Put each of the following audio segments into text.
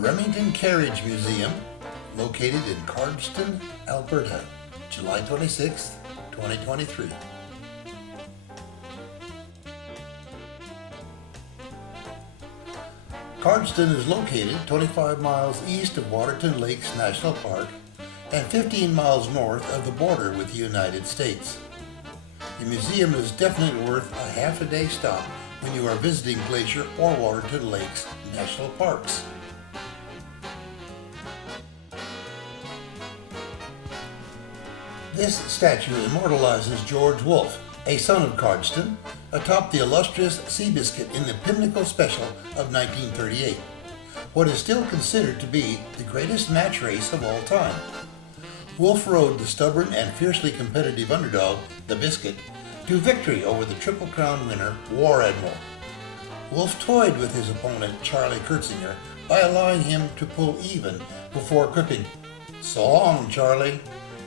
Remington Carriage Museum, located in Cardston, Alberta, July 26, 2023. Cardston is located 25 miles east of Waterton Lakes National Park and 15 miles north of the border with the United States. The museum is definitely worth a half-a-day stop when you are visiting Glacier or Waterton Lakes National Parks. This statue immortalizes George Wolfe, a son of Cardston, atop the illustrious Seabiscuit in the Pimlico Special of 1938, what is still considered to be the greatest match race of all time. Wolfe rode the stubborn and fiercely competitive underdog, the Biscuit, to victory over the Triple Crown winner, War Admiral. Wolfe toyed with his opponent, Charlie Kurtzinger, by allowing him to pull even before cooking. "So long, Charlie,"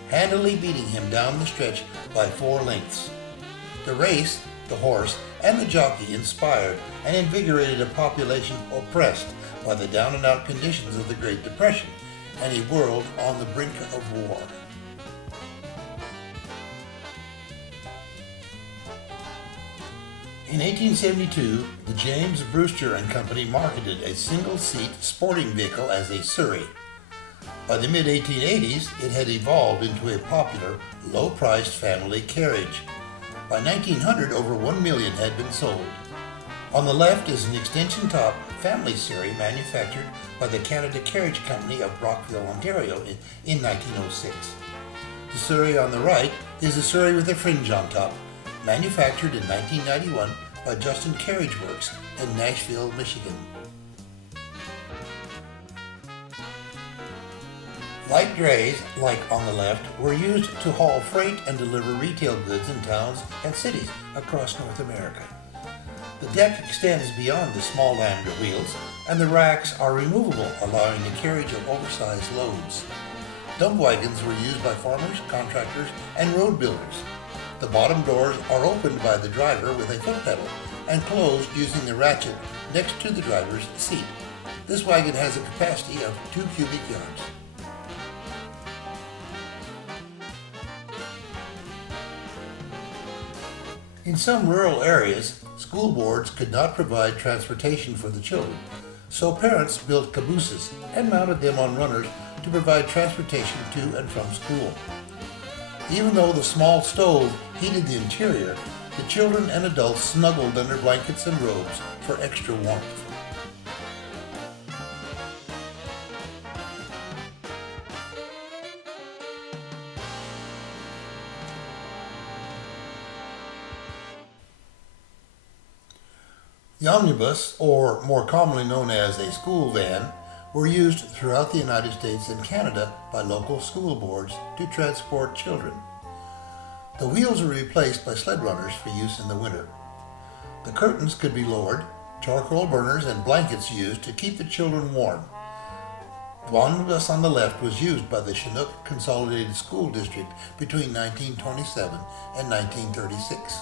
handily beating him down the stretch by 4 lengths. The race, the horse, and the jockey inspired and invigorated a population oppressed by the down-and-out conditions of the Great Depression and a world on the brink of war. In 1872, the James Brewster and Company marketed a single-seat sporting vehicle as a Surrey. By the mid-1880s, it had evolved into a popular, low-priced family carriage. By 1900, over 1 million had been sold. On the left is an extension-top family Surrey manufactured by the Canada Carriage Company of Brockville, Ontario in 1906. The Surrey on the right is a Surrey with a fringe on top, manufactured in 1991 by Justin Carriage Works in Nashville, Michigan. Light drays, like on the left, were used to haul freight and deliver retail goods in towns and cities across North America. The deck extends beyond the small diameter wheels, and the racks are removable, allowing the carriage of oversized loads. Dump wagons were used by farmers, contractors, and road builders. The bottom doors are opened by the driver with a foot pedal and closed using the ratchet next to the driver's seat. This wagon has a capacity of 2 cubic yards. In some rural areas, school boards could not provide transportation for the children, so parents built cabooses and mounted them on runners to provide transportation to and from school. Even though the small stove heated the interior, the children and adults snuggled under blankets and robes for extra warmth. The omnibus, or more commonly known as a school van, were used throughout the United States and Canada by local school boards to transport children. The wheels were replaced by sled runners for use in the winter. The curtains could be lowered, charcoal burners and blankets used to keep the children warm. The omnibus on the left was used by the Chinook Consolidated School District between 1927 and 1936.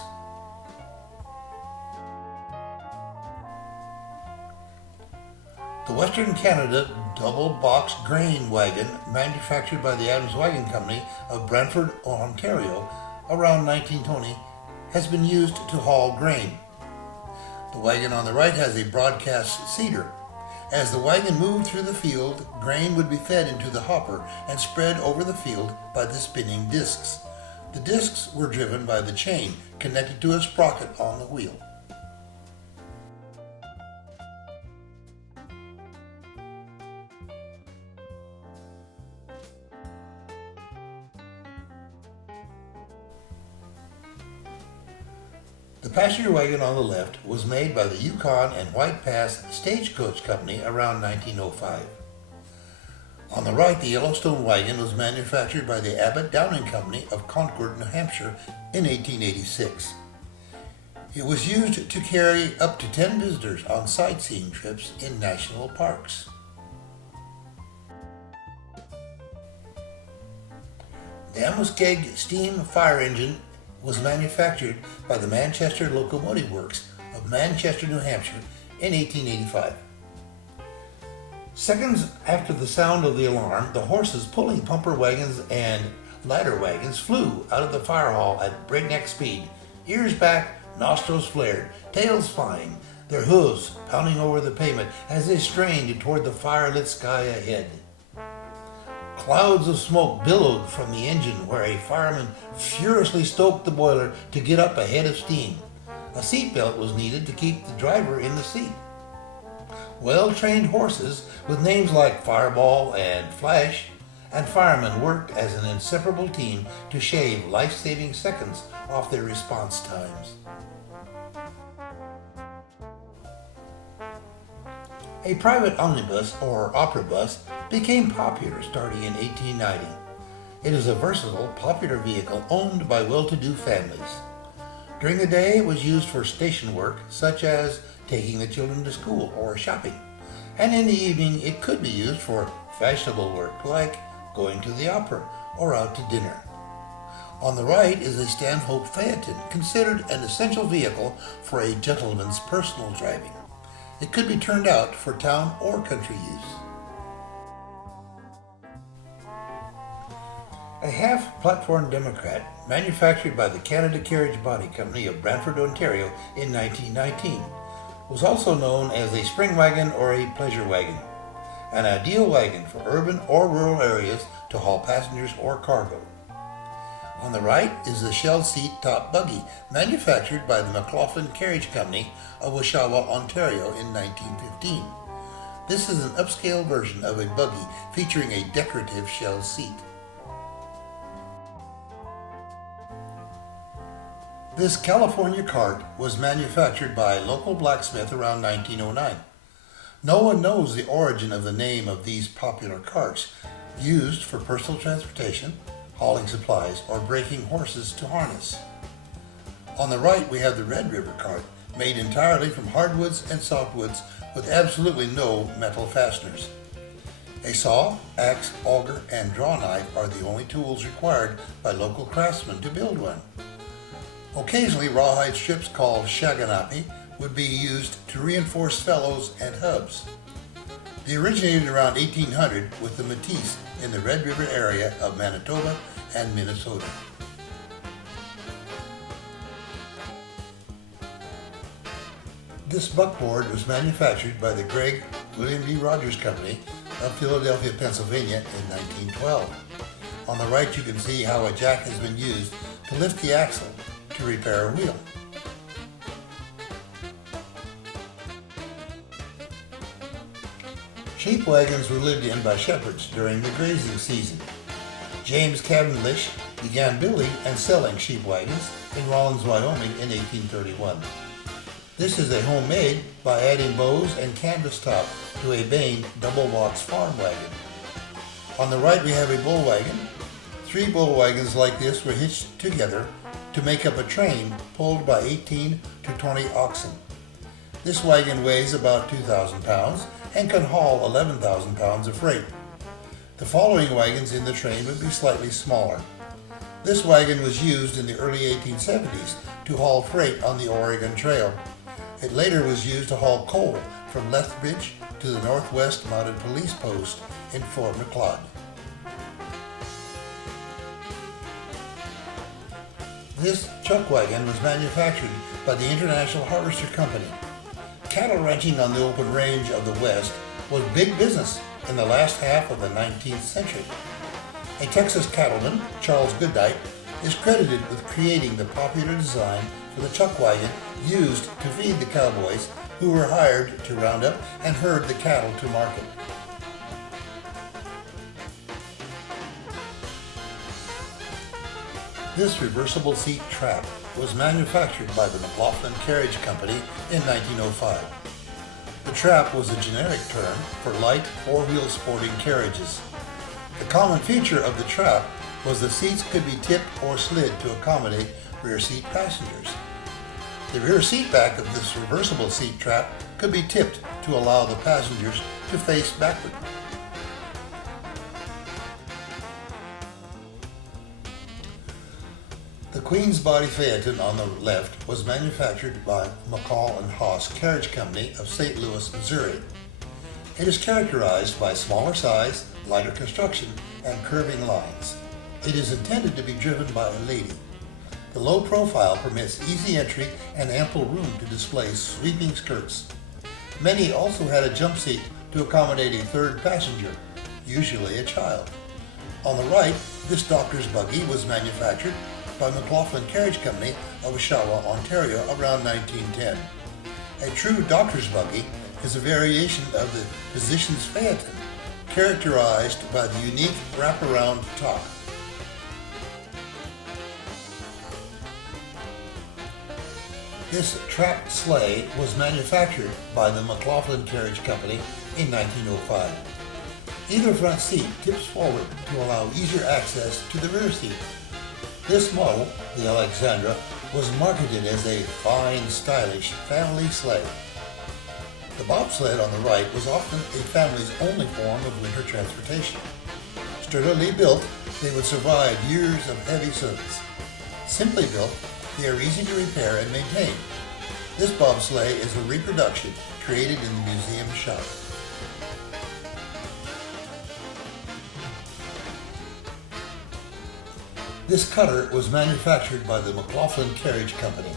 The Western Canada double-box grain wagon, manufactured by the Adams Wagon Company of Brantford, Ontario, around 1920, has been used to haul grain. The wagon on the right has a broadcast seeder. As the wagon moved through the field, grain would be fed into the hopper and spread over the field by the spinning discs. The discs were driven by the chain connected to a sprocket on the wheel. The passenger wagon on the left was made by the Yukon and White Pass Stagecoach Company around 1905. On the right, the Yellowstone wagon was manufactured by the Abbott Downing Company of Concord, New Hampshire in 1886. It was used to carry up to 10 visitors on sightseeing trips in national parks. The Amoskeag steam fire engine was manufactured by the Manchester Locomotive Works of Manchester, New Hampshire in 1885. Seconds after the sound of the alarm, the horses pulling pumper wagons and ladder wagons flew out of the fire hall at breakneck speed, ears back, nostrils flared, tails flying, their hooves pounding over the pavement as they strained toward the fire-lit sky ahead. Clouds of smoke billowed from the engine where a fireman furiously stoked the boiler to get up a head of steam. A seatbelt was needed to keep the driver in the seat. Well-trained horses with names like Fireball and Flash and firemen worked as an inseparable team to shave life-saving seconds off their response times. A private omnibus or opera bus became popular starting in 1890. It is a versatile, popular vehicle owned by well-to-do families. During the day, it was used for station work, such as taking the children to school or shopping. And in the evening, it could be used for fashionable work, like going to the opera or out to dinner. On the right is a Stanhope Phaeton, considered an essential vehicle for a gentleman's personal driving. It could be turned out for town or country use. A half-platform Democrat, manufactured by the Canada Carriage Body Company of Brantford, Ontario in 1919, was also known as a spring wagon or a pleasure wagon, an ideal wagon for urban or rural areas to haul passengers or cargo. On the right is the shell seat top buggy, manufactured by the Remington Carriage Company of Oshawa, Ontario in 1915. This is an upscale version of a buggy featuring a decorative shell seat. This California cart was manufactured by a local blacksmith around 1909. No one knows the origin of the name of these popular carts, used for personal transportation, hauling supplies, or breaking horses to harness. On the right we have the Red River cart, made entirely from hardwoods and softwoods with absolutely no metal fasteners. A saw, axe, auger, and draw knife are the only tools required by local craftsmen to build one. Occasionally, rawhide strips called shaganapi would be used to reinforce felloes and hubs. They originated around 1800 with the Métis in the Red River area of Manitoba and Minnesota. This buckboard was manufactured by the Greg William B. Rogers Company of Philadelphia, Pennsylvania in 1912. On the right you can see how a jack has been used to lift the axle to repair a wheel. Sheep wagons were lived in by shepherds during the grazing season. James Cavendish began building and selling sheep wagons in Rawlins, Wyoming in 1831. This is a homemade by adding bows and canvas top to a Bain double box farm wagon. On the right we have a bull wagon. 3 bull wagons like this were hitched together to make up a train pulled by 18 to 20 oxen. This wagon weighs about 2,000 pounds and can haul 11,000 pounds of freight. The following wagons in the train would be slightly smaller. This wagon was used in the early 1870s to haul freight on the Oregon Trail. It later was used to haul coal from Lethbridge to the Northwest Mounted Police Post in Fort Macleod. This chuck wagon was manufactured by the International Harvester Company. Cattle ranching on the open range of the West was big business in the last half of the 19th century. A Texas cattleman, Charles Goodnight, is credited with creating the popular design for the chuck wagon used to feed the cowboys who were hired to round up and herd the cattle to market. This reversible seat trap was manufactured by the McLaughlin Carriage Company in 1905. The trap was a generic term for light four-wheel sporting carriages. The common feature of the trap was the seats could be tipped or slid to accommodate rear seat passengers. The rear seat back of this reversible seat trap could be tipped to allow the passengers to face backward. The Queen's Body Phaeton on the left was manufactured by McCall and Haas Carriage Company of St. Louis, Missouri. It is characterized by smaller size, lighter construction, and curving lines. It is intended to be driven by a lady. The low profile permits easy entry and ample room to display sweeping skirts. Many also had a jump seat to accommodate a third passenger, usually a child. On the right, this doctor's buggy was manufactured by McLaughlin Carriage Company of Oshawa, Ontario around 1910. A true doctor's buggy is a variation of the physician's phaeton, characterized by the unique wraparound top. This tracked sleigh was manufactured by the McLaughlin Carriage Company in 1905. Either front seat tips forward to allow easier access to the rear seat. This model, the Alexandra, was marketed as a fine, stylish family sleigh. The bobsled on the right was often a family's only form of winter transportation. Sturdily built, they would survive years of heavy service. Simply built, they are easy to repair and maintain. This bobsleigh is a reproduction created in the museum shop. This cutter was manufactured by the McLaughlin Carriage Company.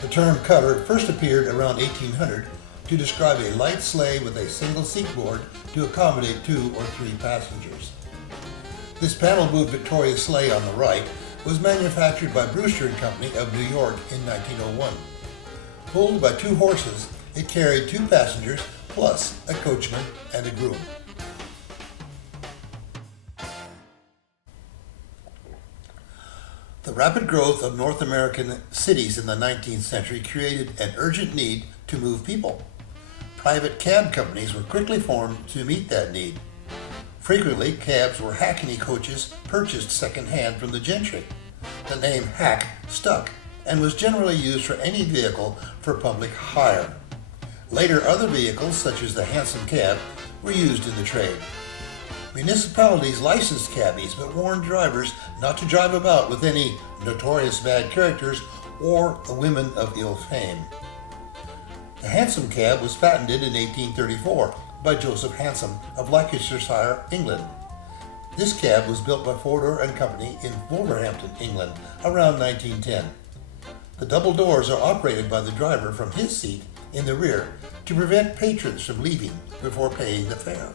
The term cutter first appeared around 1800 to describe a light sleigh with a single seat board to accommodate 2 or 3 passengers. This panel-moved Victoria sleigh on the right was manufactured by Brewster & Company of New York in 1901. Pulled by 2 horses, it carried 2 passengers plus a coachman and a groom. The rapid growth of North American cities in the 19th century created an urgent need to move people. Private cab companies were quickly formed to meet that need. Frequently, cabs were hackney coaches purchased second-hand from the gentry. The name hack stuck and was generally used for any vehicle for public hire. Later, other vehicles, such as the hansom cab, were used in the trade. Municipalities licensed cabbies but warned drivers not to drive about with any notorious bad characters or the women of ill fame. The hansom cab was patented in 1834 by Joseph Hansom of Leicestershire, England. This cab was built by Fordor and Company in Wolverhampton, England, around 1910. The double doors are operated by the driver from his seat in the rear to prevent patrons from leaving before paying the fare.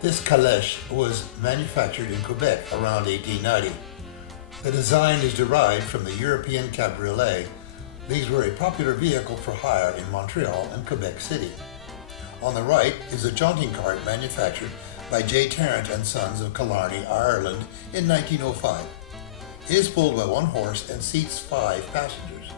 This calèche was manufactured in Quebec around 1890. The design is derived from the European cabriolet. These were a popular vehicle for hire in Montreal and Quebec City. On the right is a jaunting cart manufactured by J. Tarrant and Sons of Killarney, Ireland in 1905. It is pulled by 1 horse and seats 5 passengers.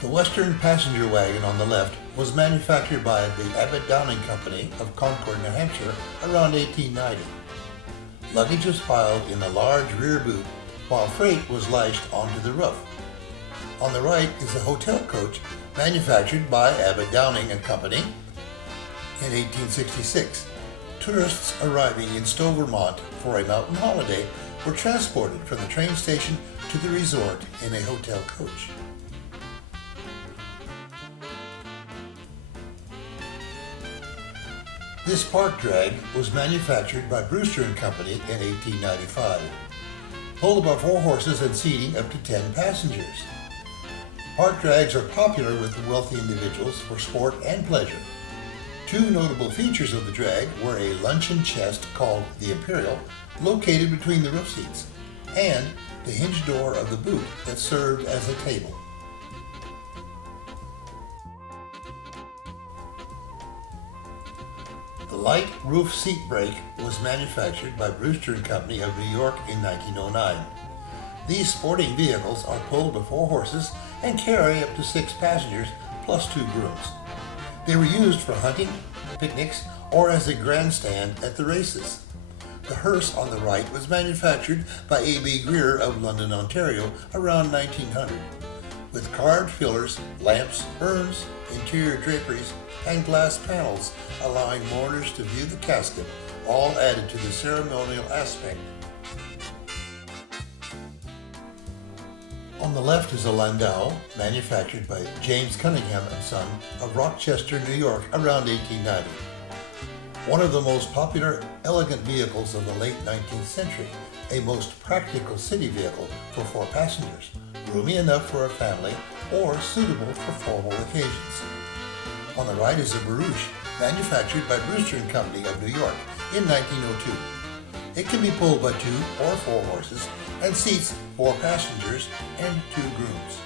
The Western passenger wagon on the left was manufactured by the Abbott Downing Company of Concord, New Hampshire around 1890. Luggage was piled in a large rear boot while freight was lashed onto the roof. On the right is a hotel coach manufactured by Abbott Downing and Company in 1866. Tourists arriving in Stowe, Vermont for a mountain holiday were transported from the train station to the resort in a hotel coach. This park drag was manufactured by Brewster & Company in 1895. Pulled by 4 horses and seating up to 10 passengers. Park drags are popular with the wealthy individuals for sport and pleasure. 2 notable features of the drag were a luncheon chest called the Imperial, located between the roof seats, and the hinged door of the boot that served as a table. The light roof seat brake was manufactured by Brewster & Company of New York in 1909. These sporting vehicles are pulled by 4 horses and carry up to 6 passengers plus 2 grooms. They were used for hunting, picnics, or as a grandstand at the races. The hearse on the right was manufactured by A.B. Greer of London, Ontario around 1900, with carved pillars, lamps, urns, interior draperies, and glass panels, allowing mourners to view the casket, all added to the ceremonial aspect. On the left is a landau manufactured by James Cunningham and Son of Rochester, New York around 1890. One of the most popular, elegant vehicles of the late 19th century, a most practical city vehicle for 4 passengers, roomy enough for a family or suitable for formal occasions. On the right is a barouche manufactured by Brewster and Company of New York in 1902. It can be pulled by 2 or 4 horses and seats 4 passengers and 2 grooms.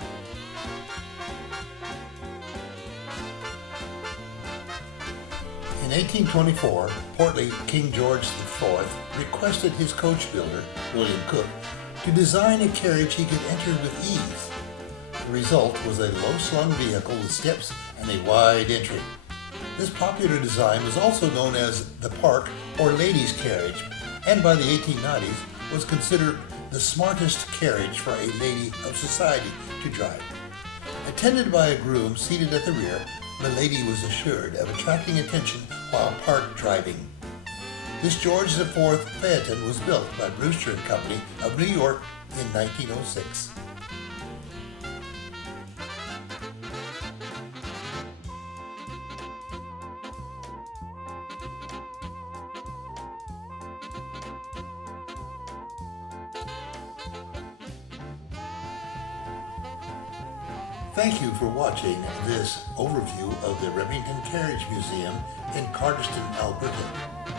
In 1824, portly King George IV requested his coach builder, William Cook, to design a carriage he could enter with ease. The result was a low-slung vehicle with steps and a wide entry. This popular design was also known as the park or ladies' carriage, and by the 1890s was considered the smartest carriage for a lady of society to drive. Attended by a groom seated at the rear, the lady was assured of attracting attention while park driving. This George IV phaeton was built by Brewster and Company of New York in 1906. Thank you for watching this overview of the Remington Carriage Museum in Cardston, Alberta.